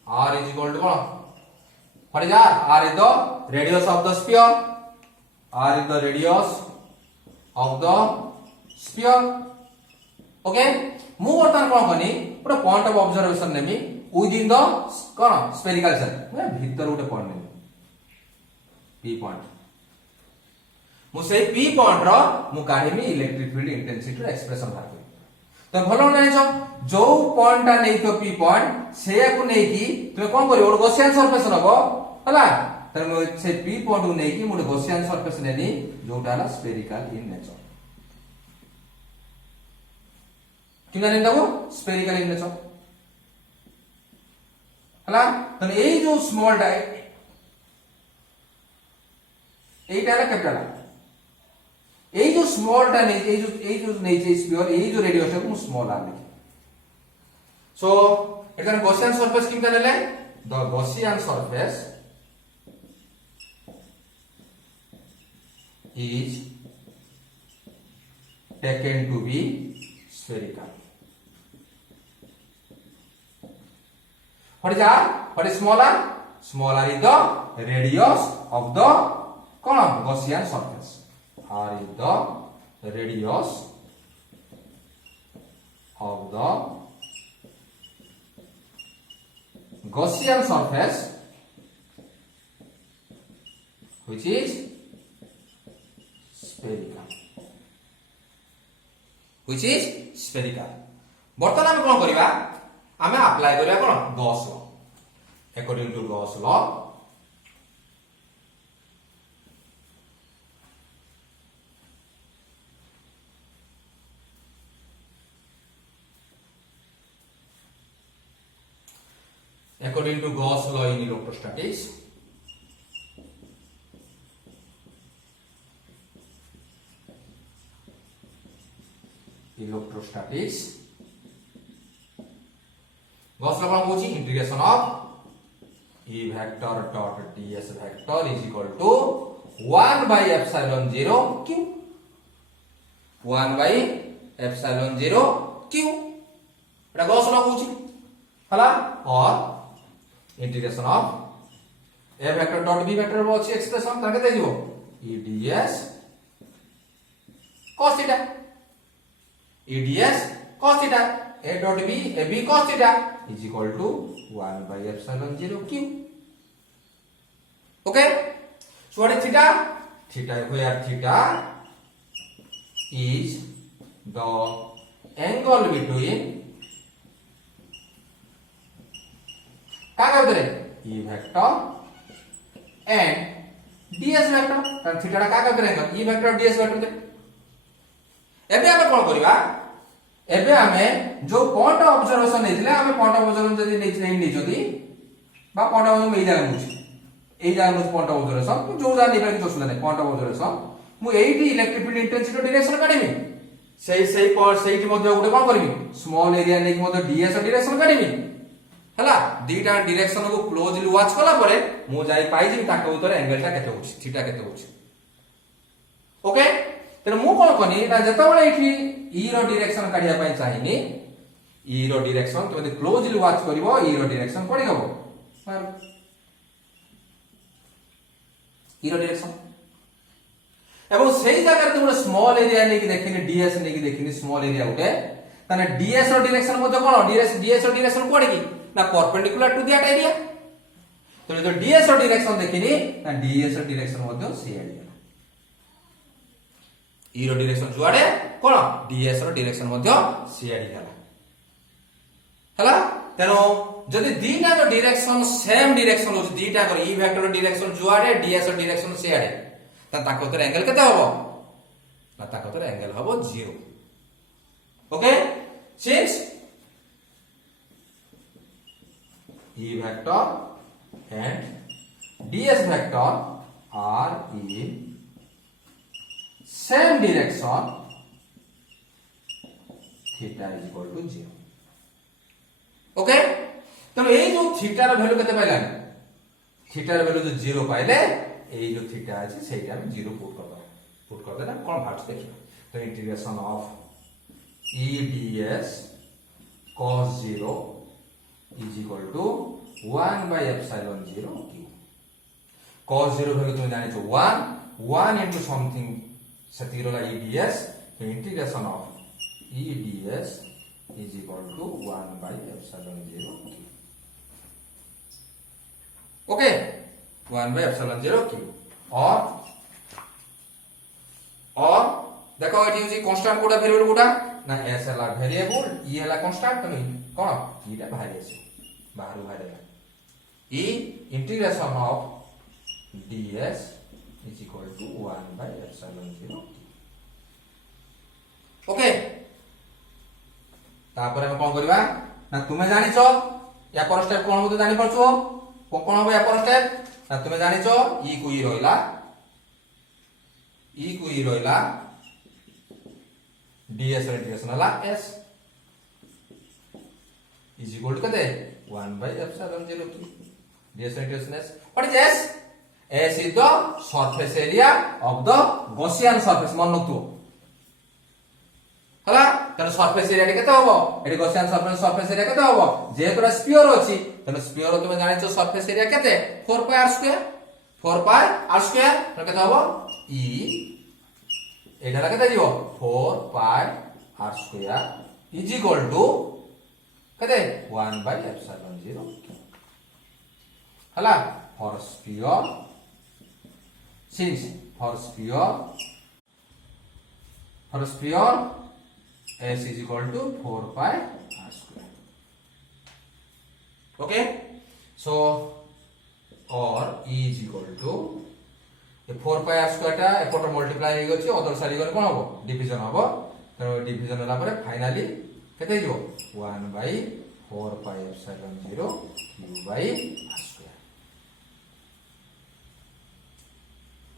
r is equal to what is r is the radius of the sphere okay मु वर्तमान कोन कनी पूरा point of observation Nemi with in the cone spherical shell मैं भीतर उठे point Nemi p point मु से P point रो मु काढिमी इलेक्ट्रिक फील्ड इंटेंसिटी रो एक्सप्रेशन बाहर करी तो भलो जानिछो जो पॉइंट टा नै तो पी पॉइंट सेया को नै की तुमे कोन करियो गॉसियन सरफेस नबो हला तर मु से पी पॉइंट को नै की मु गॉसियन सरफेस नेनी जोटा हला स्फेरिकल इन नेचर कि जानि दबो स्फेरिकल इन नेचर हला तो ए जो स्मॉल डा एटा हला कैपिटल এই যে স্মলটা নেই এই যে নেই স্ফিয়ার এই যে রেডিয়াসটা को স্মল আর লিখি সো এখানে গসিয়ান সারফেস কি জানলে the Gaussian surface is taken to be spherical what is smaller is the radius of the gaussian surface or is the radius of the Gaussian surface which is spherical बर्तमान आम कौन करवा आम apply करवा कौन Gauss law according to Gauss law according to Gauss law in electrostatics Gauss law कौन integration of E vector dot ds vector is equal to 1 by epsilon 0 q 1 by epsilon 0 q Etah Gauss law कौन हला और integration of a vector dot b vector रो अछि expression ताके दे दिबो e ds cos theta e ds cos theta a dot b a b cos theta is equal to 1 by epsilon 0 q okay so what is theta theta where theta is the angle between क्या कहते हैं E vector and ds vector तर theta का कहते हैं E vector ds vector दे एबे हम कोन करबा एबे हमें जो पॉइंट ऑफ ऑब्जर्वेशन नेथिले हमें पॉइंट ऑफ ऑब्जर्वेशन जदी नहीं जदी बा पॉइंट ऑफ ऑब्जर्वेशन एई जागा नु पॉइंट ऑफ ऑब्जर्वेशन जो जा नहीं कि दोसला नहीं पॉइंट ऑफ ऑब्जर्वेशन मु एईटी इलेक्ट्रिक फील्ड इंटेंसिटी डायरेक्शन काढिमी सेई पॉइंट सेईटी मध्ये गुटे कोन करबी स्मॉल एरिया नै कि मध्ये ds डायरेक्शन काढिमी हला दीटा डायरेक्शन को क्लोजली वॉच कला परे मु जाई पाई जी ताको उतर एंगलटा केते होछि थीटा केते होछि ओके तेन मु कोन कोनी एटा जता बेले एठी ई रो डायरेक्शन काढिया पई चाहिनी ई रो डायरेक्शन तो क्लोजली वॉच करिवो ई रो डायरेक्शन पड़ी गबो सर ई रो डायरेक्शन एवं सेही जगह तुम स्मॉल एरिया नै कि देखिनी डीएस नै कि देखिनी स्मॉल एरिया उठे तने डीएस रो डायरेक्शन मध्ये कोन डीएस रो डायरेक्शन कोड की ना परपेंडिकुलर टू दैट एरिया तो जो डीएस रो डायरेक्शन देखिनी ना डीएस रो डायरेक्शन मध्ये सी एरिया ई रो डायरेक्शन जुआडे कोन डीएस रो डायरेक्शन मध्ये सी एरिया हला तेनो जदी दीटा रो डायरेक्शन सेम डायरेक्शन हो दीटा को ई वेक्टर रो डायरेक्शन जुआडे डीएस रो डायरेक्शन सी एरिया त ताको तर एंगल केते हबो ना ताको तर एंगल हबो 0 okay since E vector and ds vector are in same direction theta is equal to 0 okay तो ये जो थीटा रो वैल्यू केते पाइला थीटा रो वैल्यू जो 0 पाइले ये जो थीटा अछि सेटा हम 0 पुट कर देना कोन भाग देखियो तो integration of E ds cos 0 is equal to 1 by epsilon 0 q cos 0 value तुम जाने छो 1 into something सतीरो ला E ds तो integration of E ds is equal to 1 by epsilon 0 q okay 1 by epsilon 0 q और देखो eighty होची constant कोडा variable कोडा ना s हला वेरिएबल e हला कांस्टेंट तमे कोन e ला बाहर आसी बाहर बाहर e integration of ds is equal to 1 by epsilon 0 okay तापर हम कोन करबा ना तुमे जानि छो या पर स्टेप कोन होतो जानि परछो कोन हो या पर स्टेप ना तुमे जानि छो e को e रोइला ds रे इंटीग्रेशन हला s इज इक्वल टू कते 1 बाय एप्सिलॉन 0 की ds रे integration s what is s s is the surface area of the Gaussian surface मन नथु हला तने सरफेस एरिया केते होबो एटी गॉसियन सरफेस एरिया केते होबो जेतरा स्फीयर अछि तने स्फीयर तुमे जानि छ सरफेस एरिया केते 4 पाई r स्क्वायर तो केते होबो e एटा केते दिबो 4 pi r square is equal to केते 1 बाय एप्सिलॉन 0 हला for sphere since for sphere s is equal to 4 pi r square okay so or e is equal to A 4 pi r square टा एपट multiply हे गछि other side गले कोन हबो division हबो त division होला परे finally केते हिजो 1 by 4 pi epsilon 0 q by r square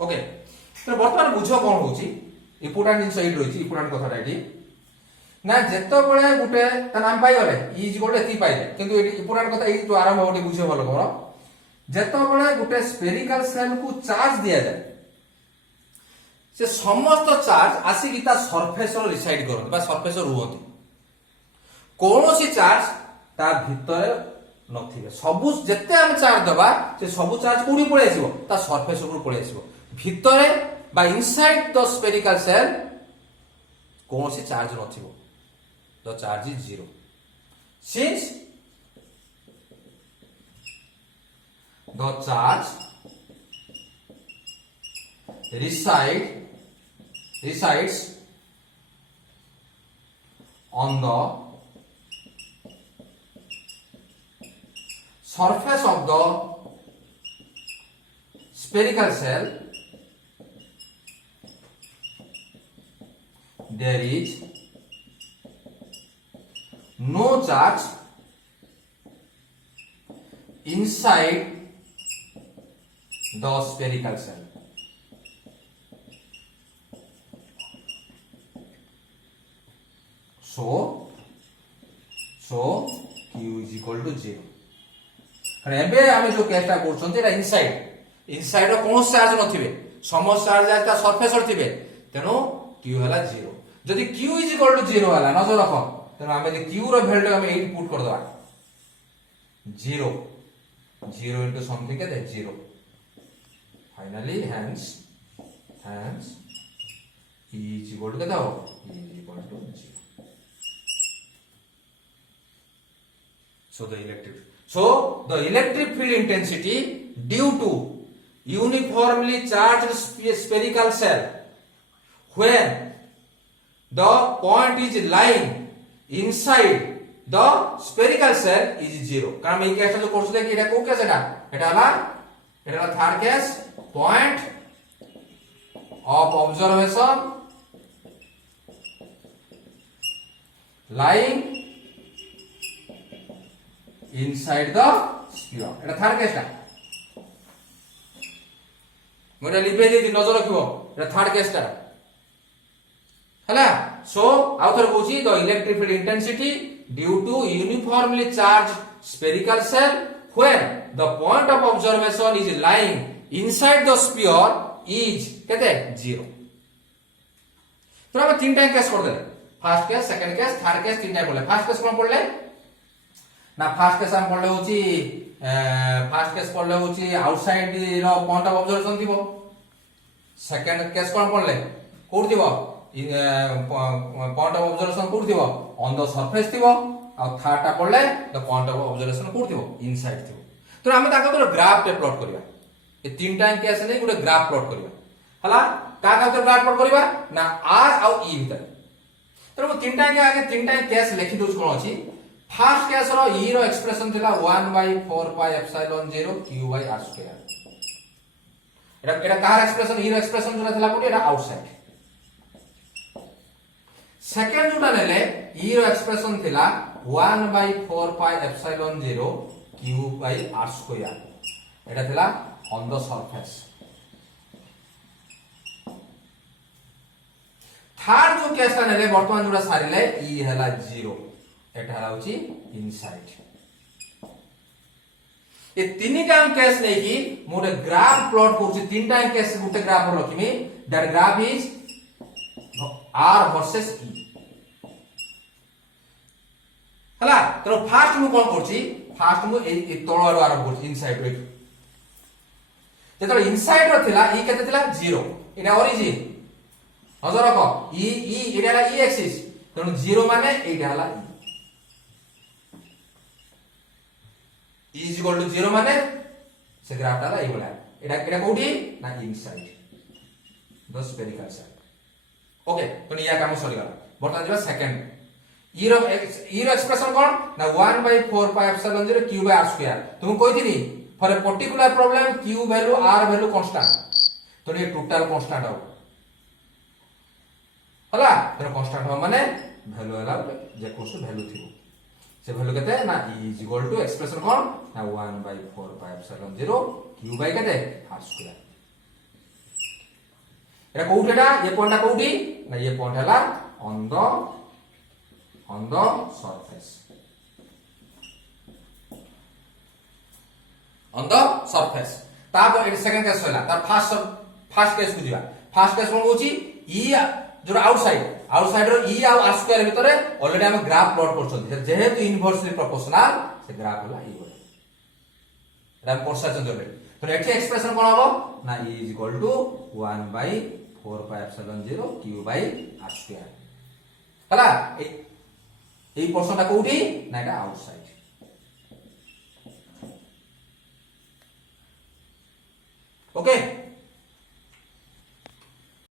okay तो वर्तमान बुझ कोन होची इंपोर्टेंट जिंस एड रहिछि इंपोर्टेंट कथा एटी ना जेतो बळे गुटे त नाम पाइ गले ई इज गोटे ती पाइले किंतु एटी इंपोर्टेंट कथा एई तो आरंभ होटे बुझे भलो कोन जेतो बळे गुटे स्फेरिकल सेल को चार्ज दिया जाय से समस्त चार्ज आसी की ता सरफेस रो रिसाइड करत बा सरफेस रो रुहत कोनोसी चार्ज ता भितर नथिबे सबु जेते हम चार्ज दबा से सबु चार्ज कोडी पळे आसीबो ता सरफेस ऊपर पळे आसीबो भितरे बा इनसाइड द स्फेरिकल सेल कोनोसी चार्ज नथिबो the charge is 0 since the charge resides on the surface of the spherical cell there is no charge inside the spherical cell so q is equal to 0 अरे एबे आमे जो केसटा करछन्ते एटा inside रो कोन charge नथिबे समस्त charge आता surface र थिबे तेनो q हला 0 जदि q is equal to 0 हला नजर रखो तेनो आमे q रो वैल्यू आमे 8 पुट कर दवा 0 into something के 0 finally hence e is equal to केता हो e is equal to 0 so the electric field intensity due to uniformly charged spherical cell when the point is lying inside the spherical cell is 0 कारण এই কেসটা जो করছলে কি এটা কোন case এটা third case point of observation lying inside the sphere এটা third কেসটা মোরা লিখে দিই নজর রাখিবো এটা থার্ড কেসটা হলা সো আউথর বুঝি the electric field intensity due to uniformly charged spherical cell when the point of observation is lying inside the sphere is কেতে 0 তো আমরা তিনটা কেস করে দিলে first case second case third case তিনটা করলে ফার্স্ট কেস কোন পড়লে ना फास्ट केस हम पढ़ले होची आउटसाइड रो पॉइंट ऑफ ऑब्जर्वेशन थिबो सेकंड केस कोन पढ़ले कोड थिबो पॉइंट ऑफ ऑब्जर्वेशन कोड थिबो ऑन द सरफेस थिबो आ थर्ड टा पढ़ले द पॉइंट ऑफ ऑब्जर्वेशन कोड थिबो इनसाइड थिबो तो हम ताको तो ग्राफ पे प्लॉट करिया ए तीनटा केस नै गुटे ग्राफ प्लॉट करिया हला का भीतर ग्राफ प्लॉट करिबा ना r आउ e भीतर तो मु तीनटा के आगे तीनटा केस लिखि दोछ कोन अछि फर्स्ट केस रो e रो एक्सप्रेशन थिला 1/4 pi epsilon 0 q by r square एटा कार एक्सप्रेशन e रो एक्सप्रेशन जोला थिला कोठी एटा आउटसाइड सेकंड जोटा नेले e रो एक्सप्रेशन थिला 1/4 pi epsilon 0 q by r square एटा थिला ऑन द सरफेस थर्ड जो केस का नेले वर्तमान जोड़ा सारिले ई हला 0 एटा हला होची इनसाइड ए तीनटा केस नै कि मोटे ग्राफ प्लॉट करछि तीनटा केस गुटे ग्राफ रखिमी that graph is r versus e हला तो फास्ट मु कोन करछि फास्ट मु ए तळारो आरंभ करछि इनसाइड रे जेतो इनसाइड रो थिला e केते थिला 0 एटा ओरिजिन नजर रख ई एटा हला ई एक्सिस तेणु 0 माने एटा हला ई इज इक्वल टू 0 माने से ग्राफ हला एबला एटा कोठी ना inside the spherical shell okay तो या काम सरी गला बर्तमान जबा सेकंड ई रो एक्सप्रेशन कोन ना 1/4 pi epsilon 0 q by r square तुम कहिथिनी for a particular problem q value r value constant तो ये टोटल कांस्टेंट हो हला तो कांस्टेंट हो माने वैल्यू हला जे कोस वैल्यू थिबो से वैल्यू केते ना e is equal to expression कोन ना 1/4 पाई एप्सिलॉन 0 q बाय केते r स्क्वायर एटा कोउटेटा ये पॉइंट कोउटी ना ये पॉइंट हला on the surface on the surface तापर ए सेकंड केस होला तार फर्स्ट केस को दिबा फर्स्ट केस कोन होची e जो आउटसाइड रो e आ r स्क्वायर भीतर ऑलरेडी हम ग्राफ प्लॉट करछन जेहेतु इनवर्सली प्रोपोर्शनल से ग्राफ होला ई होय राम कोर्सा चंद्र तो एठी एक्सप्रेशन कोन हबो ना e is equal to 1/4 pi epsilon 0 q by r square हला ए पोर्शनटा कोठी ना एटा आउटसाइड